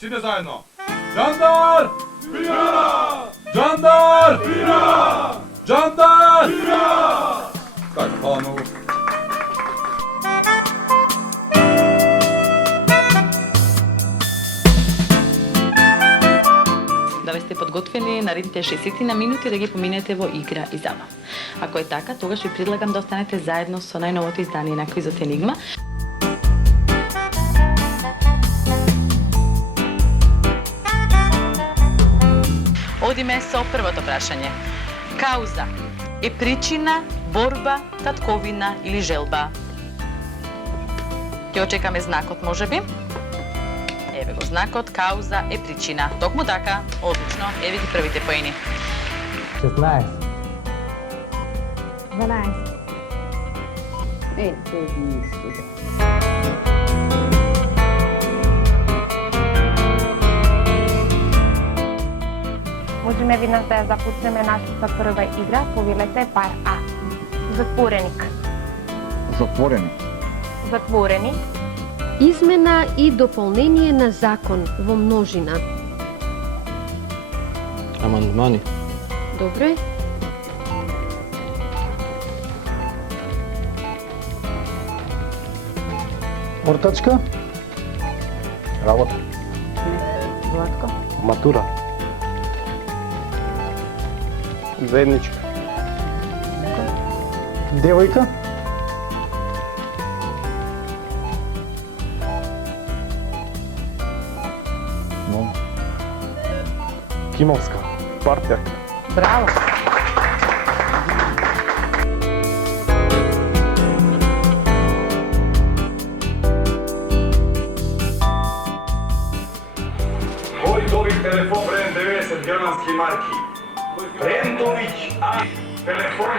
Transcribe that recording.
Svi zajedno. Jandar! Bira! Jandar! Bira! Jandar! Bira! Tako, hvala mnogo. Да ве сте подготвени наредните 60 минути да ги поминете во игра и забава. Ако е така, тогаш ви предлагам да останете заедно со најновото издание на Квизот Енигма. Одиме со првото прашање. Кауза е причина, борба, татковина или желба? Ќе очекаме знакот, можеби? Еве го знакот, кауза е причина. Токму така, одлично. Еве ги првите поени. 16. 12. Ето ви сега. Можеме веднаш да ја започнеме нашата прва игра. Повелете пар А. Затвореник. Затворени. Затворени. Измена и дополнение на закон во множина. Амандмани. Добре. Ортачка. Работа. Владко. Матура. Заедничка. Девојка. Мом. Кимовска. Партијак. Браво. Кој добив телефон вреден 90 германски марки? Брендовиќ, а телефон